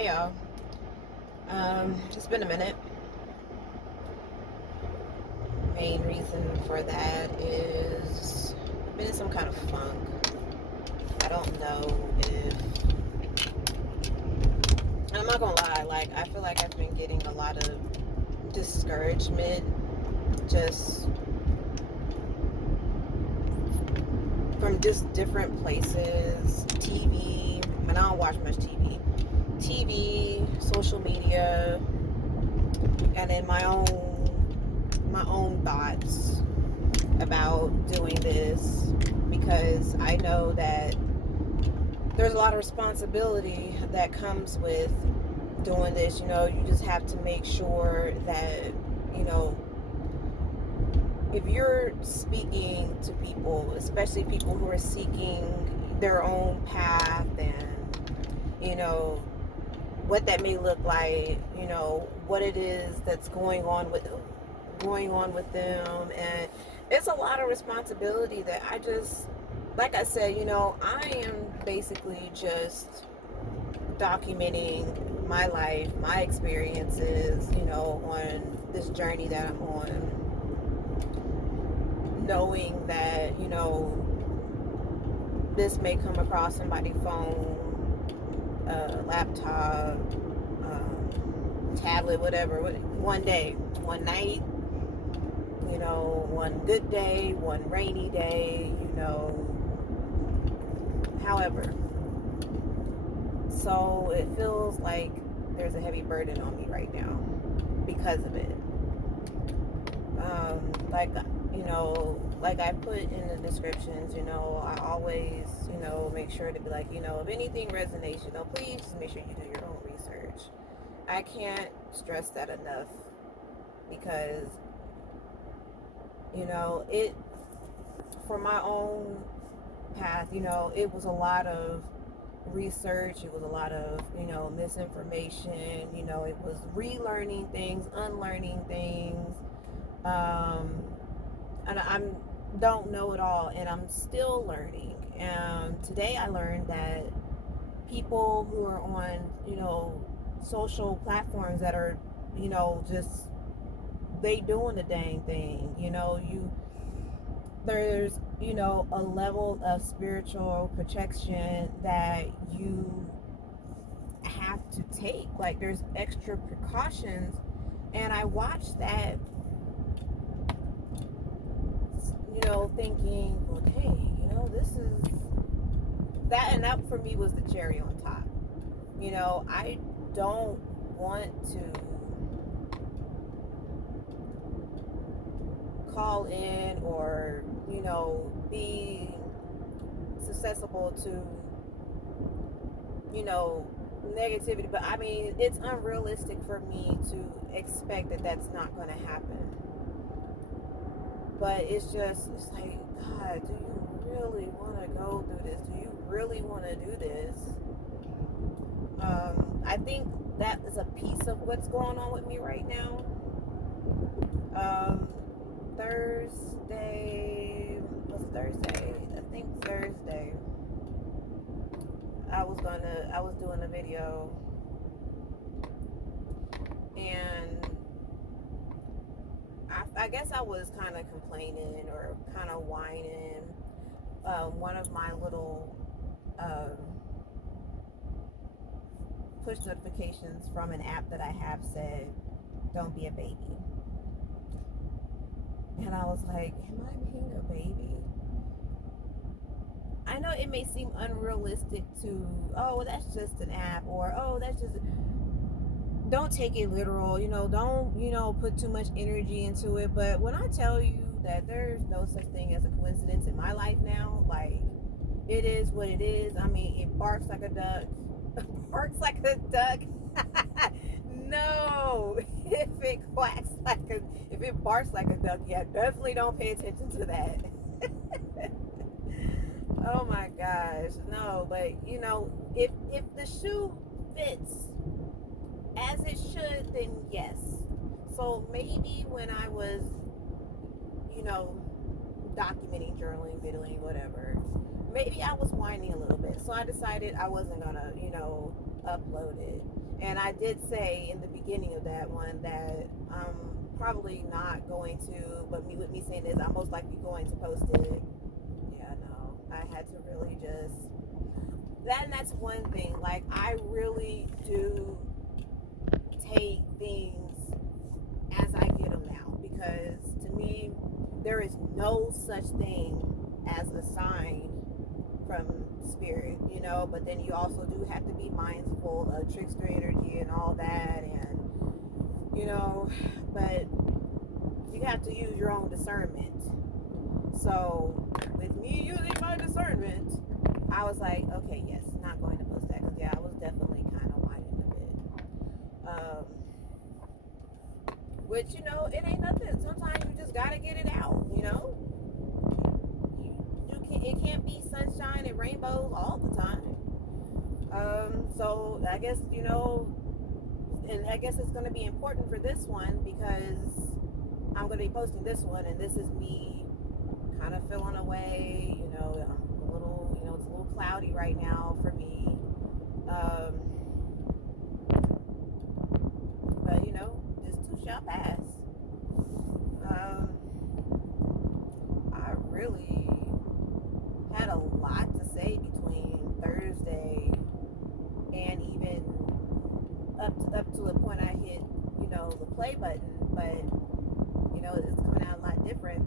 Hey y'all. It's been a minute. Main reason for that is I've been in some kind of funk. I don't know if, and I'm not gonna lie, like I feel like I've been getting a lot of discouragement just from just different places, TV, and I don't watch much TV, social media, and then my own thoughts about doing this because I know that there's a lot of responsibility that comes with doing this. You just have to make sure that, you know, if you're speaking to people, especially people who are seeking their own path and, what that may look like, what it is that's going on with them, and it's a lot of responsibility that I just, like I said, I am basically just documenting my life, my experiences, on this journey that I'm on, knowing that, this may come across somebody's phone, laptop, tablet, whatever, one day, one night, one good day, one rainy day, however. So it feels like there's a heavy burden on me right now because of it. Like, like I put in the descriptions, I always, make sure to be like, if anything resonates, please just make sure you do your own research. I can't stress that enough because, it, for my own path, it was a lot of research. It was a lot of, misinformation. It was relearning things, unlearning things. And I don't know it all, and I'm still learning. And today I learned that people who are on, social platforms that are, just they doing the dang thing. There's, a level of spiritual protection that you have to take. Like, there's extra precautions, and I watched that, thinking, well, dang, this is that, and that for me was the cherry on top. I don't want to call in or, be susceptible to, negativity, but I mean, it's unrealistic for me to expect that that's not going to happen. But it's like, God, do you really want to go through this? Do you really want to do this? I think that is a piece of what's going on with me right now. Thursday, was it Thursday? I think Thursday. I was doing a video, and I guess I was kind of complaining or kind of whining. One of my little push notifications from an app that I have said, "Don't be a baby." And I was like, am I being a baby? I know it may seem unrealistic to, oh, that's just an app, or, oh, that's just, don't take it literal, don't, put too much energy into it. But when I tell you that there's no such thing as a coincidence in my life now, like, it is what it is. I mean, it barks like a duck. Barks like a duck. No, if it barks like a duck, yeah, definitely don't pay attention to that. Oh my gosh, no, but if the shoe fits as it should, then yes. So maybe when I was, documenting, journaling, videoing, whatever, maybe I was whining a little bit. So I decided I wasn't gonna, upload it. And I did say in the beginning of that one that I'm probably not going to, but with me saying this, I'm most likely going to post it. Yeah, no, I had to really just and that's one thing. Like, I really do take things as I get them now, because to me, there is no such thing as a sign from spirit, but then you also do have to be mindful of trickster energy and all that, and but you have to use your own discernment. So with me using my discernment, I was like, okay, yes, not going to post that, because yeah, I was definitely kind of whining a bit. Which, it ain't nothing. Sometimes you just gotta get it out. It can't be sunshine and rainbows all the time. So I guess, and I guess it's going to be important for this one, because I'm going to be posting this one, and this is me kind of feeling away. I'm a little, it's a little cloudy right now for me. But this too shall pass. I really had a lot to say between Thursday and even up to the point I hit, the play button, but it's coming out a lot different.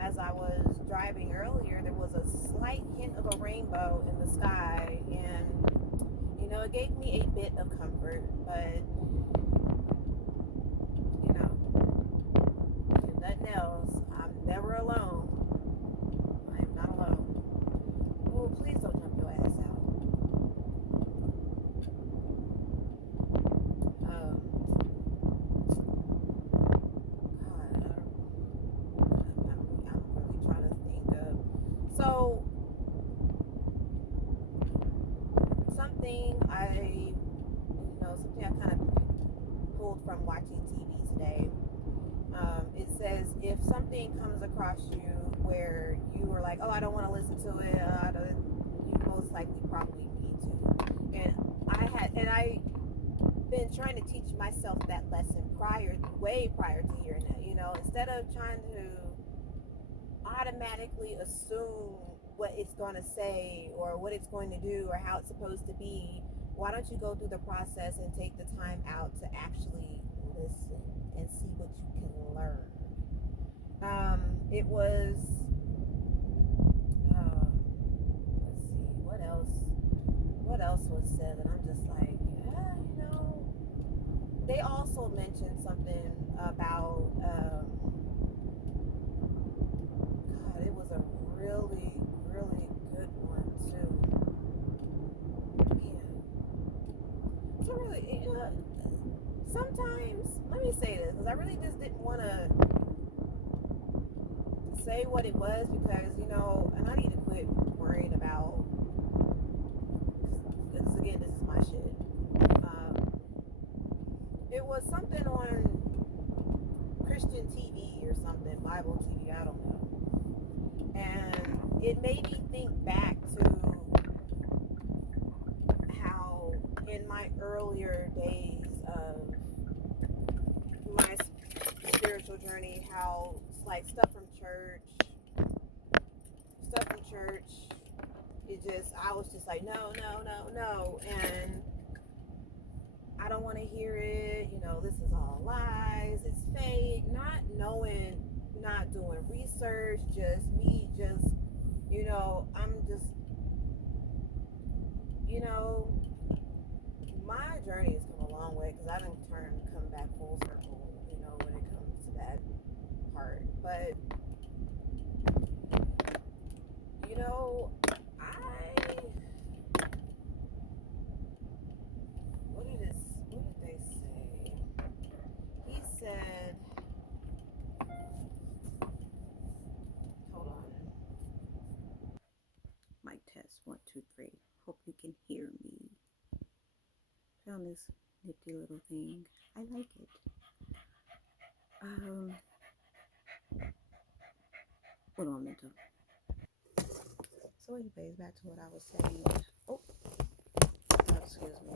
As I was driving earlier, there was a slight hint of a rainbow in the sky, and it gave me a bit of comfort, but if nothing else, I'm never alone. I am not alone. Oh, please don't jump your ass out. God, I'm really trying to think of. So, something I kind of pulled from watching TV today. It says if something comes across you where you were like, oh, I don't want to listen to it, you most likely probably need to. And I been trying to teach myself that lesson way prior to hearing that. Instead of trying to automatically assume what it's going to say or what it's going to do or how it's supposed to be, why don't you go through the process and take the time out to actually listen and see what you can learn? It was, let's see, what else was said, and I'm just like, yeah, they also mentioned something about, God, it was a really, really good one too. Man, so really, sometimes, let me say this, because I really just didn't want to say what it was, because, and I need to quit worrying about, because again, this is my shit. It was something on Christian TV or something, Bible TV, I don't know. And it made me think back to how in my earlier days of my spiritual journey, how like stuff from church, I was just like, no, no, no, no. And I don't want to hear it. This is all lies. It's fake. Not knowing, not doing research, I'm just, my journey has come a long way, because I didn't come back full circle, when it comes to that part. But, what did they say? He said, hold on. Mic test, 1, 2, 3. Hope you can hear me. Found this nifty little thing. I like it. What do I meant to? So anyways, back to what I was saying. Oh, excuse me.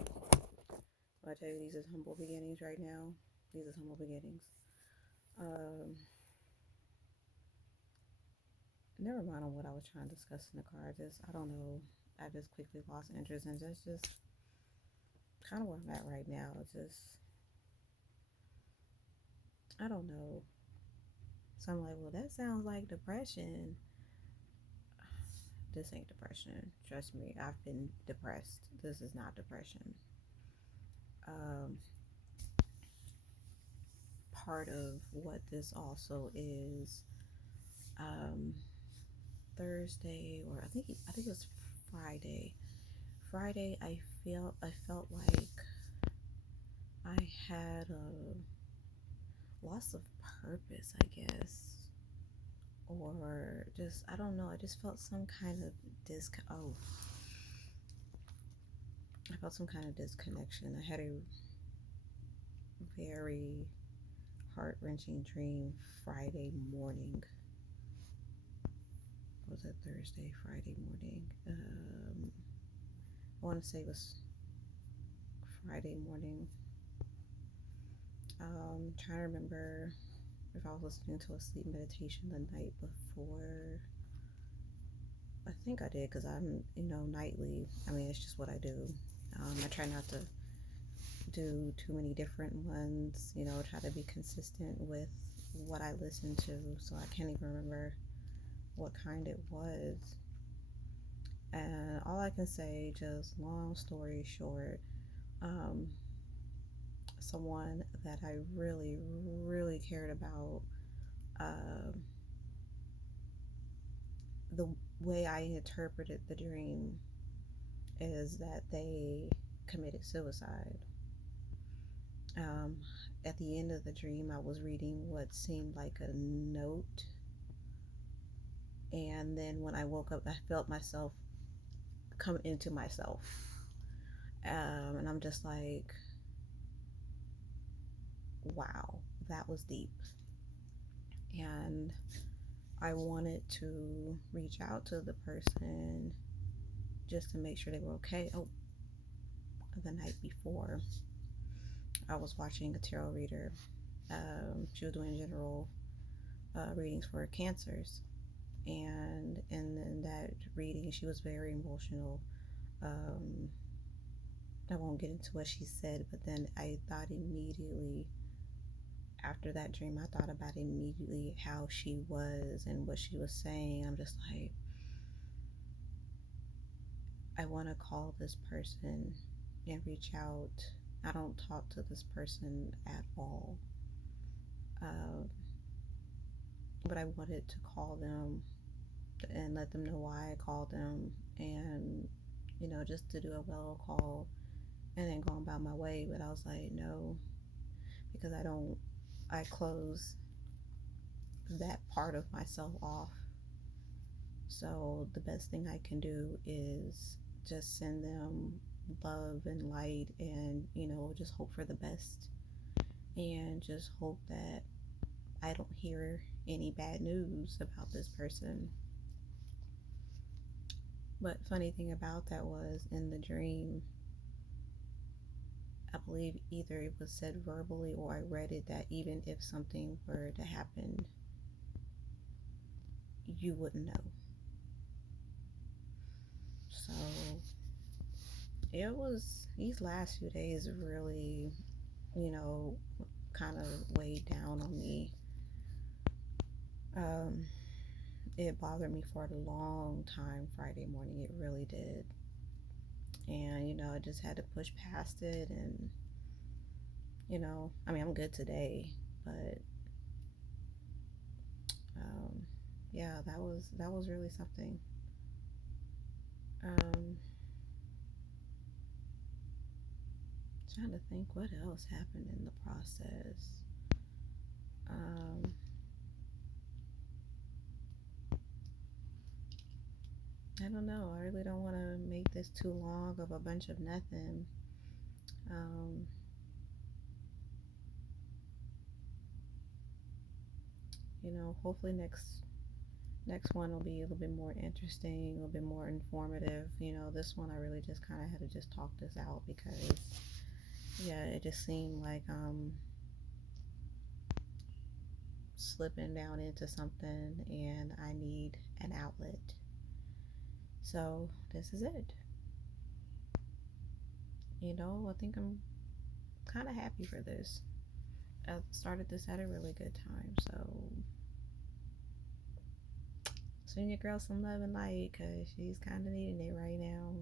I tell you these is humble beginnings right now. These is humble beginnings. Um, Never mind on what I was trying to discuss in the car. I don't know. I just quickly lost interest, and that's just kind of where I'm at right now. I don't know. So I'm like, well, that sounds like depression. This ain't depression. Trust me, I've been depressed. This is not depression. Um, Part of what this also is, um, Thursday, or I think it was Friday. Friday, I felt like I had a loss of purpose, I guess, or just I don't know. I just felt some kind of I felt some kind of disconnection. I had a very heart wrenching dream Friday morning. Was it Thursday, Friday morning? I want to say it was Friday morning. Trying to remember if I was listening to a sleep meditation the night before. I think I did because nightly. I mean, it's just what I do. I try not to do too many different ones, try to be consistent with what I listen to. So I can't even remember what kind it was. And all I can say, just long story short, someone that I really, really cared about, the way I interpreted the dream is that they committed suicide. Um, at the end of the dream, I was reading what seemed like a note. And then when I woke up, I felt myself come into myself. And I'm just like, wow, that was deep. And I wanted to reach out to the person just to make sure they were okay. Oh, the night before, I was watching a tarot reader. She was doing general readings for cancers. And in that reading, she was very emotional. Um, I won't get into what she said, but then I thought immediately after that dream, I thought about immediately how she was and what she was saying. I'm just like, I want to call this person and reach out. I don't talk to this person at all. But I wanted to call them and let them know why I called them, and just to do a well call and then go about my way. But I was like, no, because I close that part of myself off. So the best thing I can do is just send them love and light, and just hope for the best, and just hope that I don't hear any bad news about this person. But funny thing about that was, in the dream, I believe either it was said verbally or I read it, that even if something were to happen, you wouldn't know. So it was, these last few days really, kind of weighed down on me. It bothered me for a long time Friday morning. It really did. And, I just had to push past it. And, I mean, I'm good today, but yeah, that was really something. Trying to think what else happened in the process. I don't know. I really don't want to make this too long of a bunch of nothing. Um, Hopefully next one will be a little bit more interesting, a little bit more informative. This one I really just kind of had to just talk this out because yeah, it just seemed like slipping down into something, and I need an outlet. So this is it. I think I'm kind of happy for this. I started this at a really good time, so send your girl some love and light because she's kind of needing it right now.